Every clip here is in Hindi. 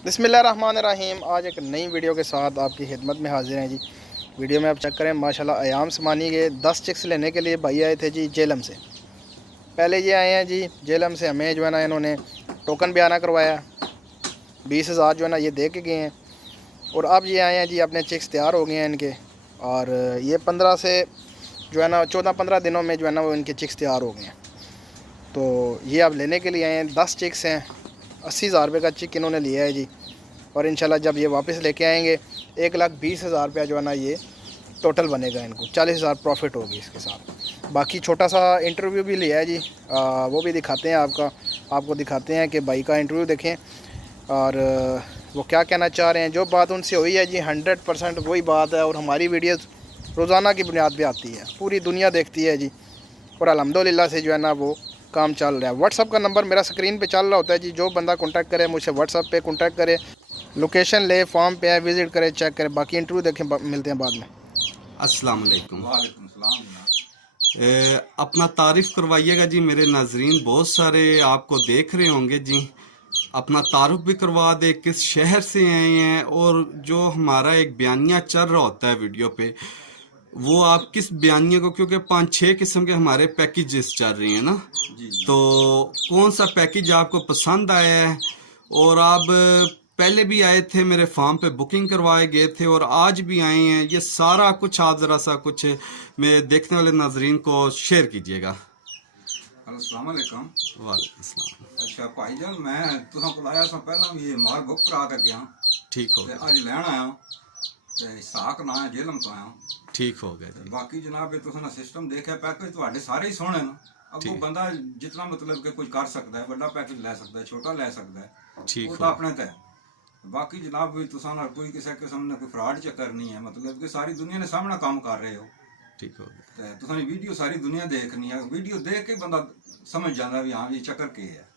बिस्मिल्लाहिर्रहमानिर्रहीम। आज एक नई वीडियो के साथ आपकी खिदमत में हाजिर हैं जी। वीडियो में आप चेक करें, माशाल्लाह अयाम समानी के 10 चिक्स लेने के लिए भाई आए थे जी जेलम से। पहले ये आए हैं जी जेलम से, हमें जो है ना इन्होंने टोकन बयाना करवाया, 20,000 जो है ना ये दे के गए हैं। और अब ये आए हैं जी, अपने चिक्स तैयार हो गए हैं इनके, और ये 15 से जो है ना 14-15 दिनों में जो है ना वो इनके चिक्स तैयार हो गए हैं। तो ये आप लेने के लिए आए हैं। 10 चिक्स हैं, 80,000 रुपये का चिक इन्होंने लिया है जी। और इंशाल्लाह जब ये वापस लेके आएंगे 1,20,000 रुपया जो है ना ये टोटल बनेगा, इनको 40,000 प्रॉफिट होगी इसके साथ। बाकी छोटा सा इंटरव्यू भी लिया है जी, वो भी दिखाते हैं आपको दिखाते हैं कि भाई का इंटरव्यू देखें और वो क्या कहना चाह रहे हैं। जो बात उनसे हुई है जी 100% वही बात है। और हमारी वीडियोज़ रोज़ाना की बुनियाद पे आती है, पूरी दुनिया देखती है जी। और अल्हम्दुलिल्लाह से जो है ना वो काम चल रहा है। व्हाट्सअप का नंबर मेरा स्क्रीन पे चल रहा होता है जी। जो बंदा कांटेक्ट करे मुझसे व्हाट्सअप पे कांटेक्ट करे, लोकेशन ले, फॉर्म पे है, विज़िट करे, चेक करे। बाकी इंटरव्यू देखें, मिलते हैं बाद में। अस्सलाम वालेकुम। वालेकुम सलाम। अपना तारीफ़ करवाइएगा जी। मेरे नाजरीन बहुत सारे आपको देख रहे होंगे जी। अपना तारुफ भी करवा दे, किस शहर से आए हैं, और जो हमारा एक बयानिया चल रहा होता है वीडियो पे, वो आप किस बयानिया को, क्योंकि 5-6 किस्म के हमारे पैकेजेस चल रहे हैं ना, तो कौन सा पैकेज आपको पसंद आया है। और आप पहले भी आए थे, मेरे फार्म पे बुकिंग करवाए गए थे, और आज भी आए हैं। ये सारा कुछ आप ज़रा सा कुछ मेरे देखने वाले नाजरीन को शेयर कीजिएगा। अस्सलाम वालेकुम। वालेकुम सलाम। अच्छा भाईजान, मैं तुसां को आया सा पहला भी ये माल बुक करा के गया ठीक हो ते गया। अज लैन आया ते साक ना है जेलम तो आया। ठीक हो गया जी। बाकी जनाब ये तुसां सिस्टम देखा, पैकेज तो सारे ही सोहने ना। अब वो बंदा जितना मतलब कि कुछ कर सकता है, बड़ा पैकेज ले सकता है, छोटा ले सकता है, ठीक वो हो तो अपने तय। बाकी जनाब भी तुसां नाल कोई किसी किस्म ने कोई फ्रॉड चक्कर नहीं है, मतलब कि सारी दुनिया ने सामने काम कर रहे हो। ठीक हो गया। ते तुसां वीडियो सारी दुनिया देखनी है, वीडियो देख के बंदा समझ जाता भी हाँ ये चक्कर के है।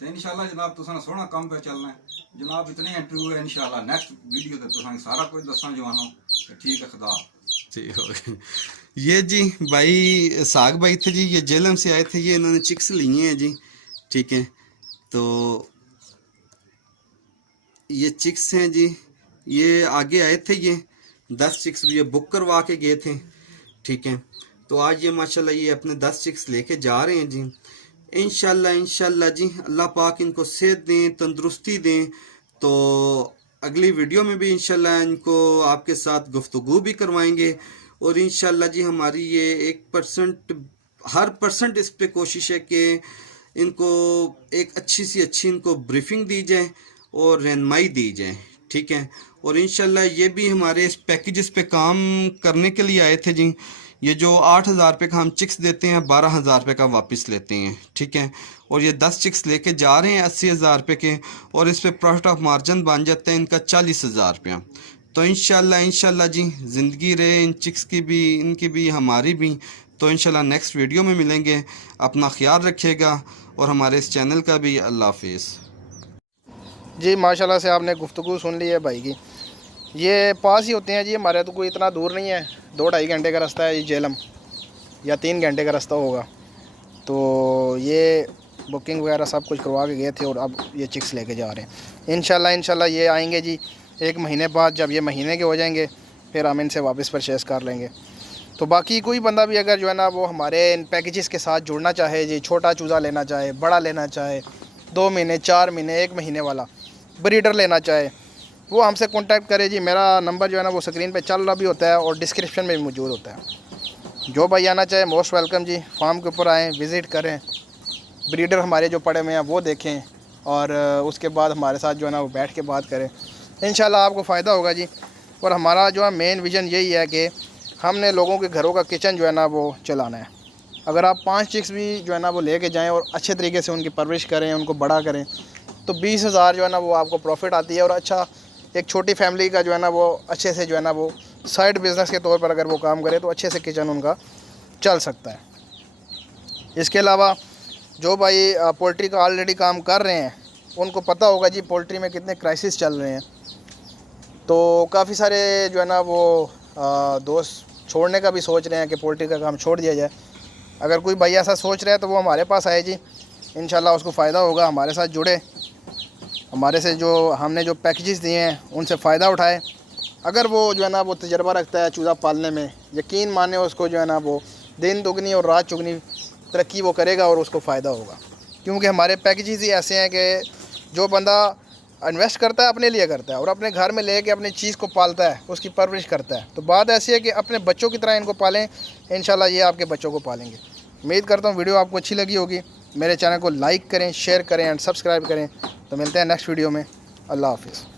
तो इंशाल्लाह जनाब तुसां सोहना काम पे चलना है जनाब। इतने इंटरव्यू है, इंशाल्लाह नेक्स्ट वीडियो ते तुसां सारा कुछ दसा जवानों। ठीक है, खुदा। ठीक हो गया। ये जी भाई साग भाई थे जी, ये जेलम से आए थे, ये इन्होंने चिक्स लिए हैं जी। ठीक है, तो ये चिक्स हैं जी, ये आगे आए थे, ये 10 चिक्स भी ये बुक करवा के गए थे। ठीक है, तो आज ये माशाल्लाह ये अपने 10 चिक्स लेके जा रहे हैं जी। इंशाल्लाह जी अल्लाह पाक इनको सेहत दें, तंदुरुस्ती दें। तो अगली वीडियो में भी इंशाल्लाह इनको आपके साथ गुफ्तगू भी करवाएंगे। और इंशाल्लाह जी हमारी ये 1% हर परसेंट इस पे कोशिश है कि इनको एक अच्छी सी अच्छी इनको ब्रीफिंग दी जाए और रहनुमाई दी जाए। ठीक है, और इंशाल्लाह ये भी हमारे इस पैकेजेस पे काम करने के लिए आए थे जी। ये जो 8,000 रुपये का हम चिक्स देते हैं, 12,000 रुपये का वापस लेते हैं। ठीक है, और ये 10 चिक्स लेके जा रहे हैं 80,000 रुपये के, और इस पे प्रॉफिट ऑफ मार्जिन बन जाते हैं इनका 40,000 रुपया। तो इंशाल्लाह जी ज़िंदगी रहे इन चिक्स की भी, इनकी भी, हमारी भी। तो इंशाल्लाह नेक्स्ट वीडियो में मिलेंगे। अपना ख्याल रखिएगा और हमारे इस चैनल का भी। अल्लाह हाफिज़ जी माशाल्लाह से आपने गुफ्तगू सुन ली है भाई की। ये पास ही होते हैं जी हमारे, तो कोई इतना दूर नहीं है, 2-2.5 घंटे का रास्ता है जी जेलम, या 3 घंटे का रास्ता होगा। तो ये बुकिंग वगैरह सब कुछ करवा के गए थे और अब ये चिक्स लेके जा रहे हैं। इंशाल्लाह ये आएंगे जी 1 महीने बाद। जब ये महीने के हो जाएंगे फिर हम इनसे वापस परचेज़ कर लेंगे। तो बाकी कोई बंदा भी अगर जो है ना वो हमारे इन पैकेजेस के साथ जुड़ना चाहे जी, छोटा चूज़ा लेना चाहे, बड़ा लेना चाहे, 2 महीने, 4 महीने, 1 महीने वाला ब्रीडर लेना चाहे, वो हमसे कांटेक्ट करे जी। मेरा नंबर जो है ना वो स्क्रीन पे चल रहा भी होता है और डिस्क्रिप्शन में भी मौजूद होता है। जो भाई आना चाहे मोस्ट वेलकम जी। फार्म के ऊपर आएँ, विज़िट करें, ब्रीडर हमारे जो पड़े हुए हैं वो देखें, और उसके बाद हमारे साथ जो है ना वो बैठ के बात करें। इंशाल्लाह आपको फ़ायदा होगा जी। और हमारा जो है मेन विज़न यही है कि हमने लोगों के घरों का किचन जो है ना वो चलाना है। अगर आप 5 चिक्स भी जो है ना वो लेके जाएँ और अच्छे तरीके से उनकी परवरिश करें, उनको बड़ा करें, तो 20,000 जो है ना वो आपको प्रॉफिट आती है। और अच्छा एक छोटी फैमिली का जो है ना वो अच्छे से जो है ना वो साइड बिज़नेस के तौर पर अगर वो काम करे तो अच्छे से किचन उनका चल सकता है। इसके अलावा जो भाई पोल्ट्री का ऑलरेडी काम कर रहे हैं उनको पता होगा जी पोल्ट्री में कितने क्राइसिस चल रहे हैं। तो काफ़ी सारे जो है ना वो दोस्त छोड़ने का भी सोच रहे हैं कि पोल्ट्री का काम छोड़ दिया जाए। अगर कोई भाई ऐसा सोच रहा है तो वो हमारे पास आए जी, इंशाल्लाह उसको फ़ायदा होगा, हमारे साथ जुड़े हमारे से जो हमने जो पैकेजेस दिए हैं उनसे फ़ायदा उठाए। अगर वो जो है ना वो तजर्बा रखता है चूज़ा पालने में, यकीन माने उसको जो है ना वो दिन दुगनी और रात चुगनी तरक्की वो करेगा और उसको फ़ायदा होगा। क्योंकि हमारे पैकेजेस ही ऐसे हैं कि जो बंदा इन्वेस्ट करता है अपने लिए करता है और अपने घर में लेके अपनी चीज़ को पालता है, उसकी परवरिश करता है। तो बात ऐसी है कि अपने बच्चों की तरह इनको पालें, इंशाल्लाह ये आपके बच्चों को पालेंगे। उम्मीद करता हूँ वीडियो आपको अच्छी लगी होगी। मेरे चैनल को लाइक करें, शेयर करें एंड सब्सक्राइब करें। तो मिलते हैं नेक्स्ट वीडियो में। अल्लाह हाफिज़।